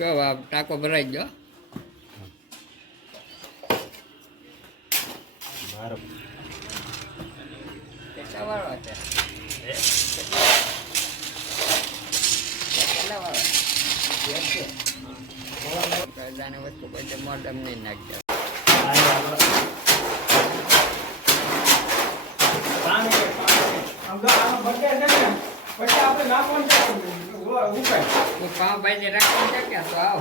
જો આ ટાંકો ભરાઈ ગયો મારો કેટલા વાળો છે કેટલા વાળો પ્રજાને વસ્તુ પછી મોઢમ નહીં નાખજો પાવભાજી રાખવાનું છે ક્યાં તો આવ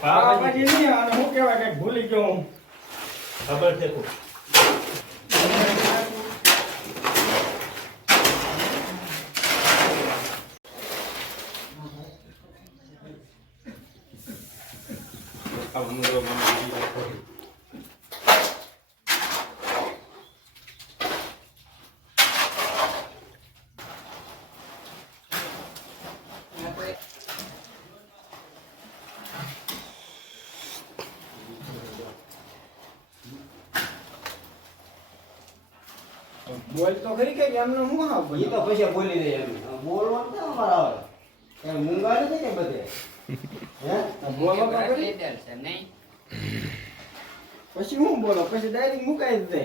પાવભાજી નહીં અને હું કહેવાય કે ભૂલી ગયો હું ખબર છે કો આ મુંગરો બનાવી રાખો બોલ તો ખરી કે એમને હું હા એ તો પછી બોલી દે એમ બોલવાનું તો અમારા આવે એ મૂંગા નથી કે બધે હે બોલો તો ખરી લીડર છે નહીં પછી હું બોલો પછી ડાયરેક્ટ મુકાઈ જ દે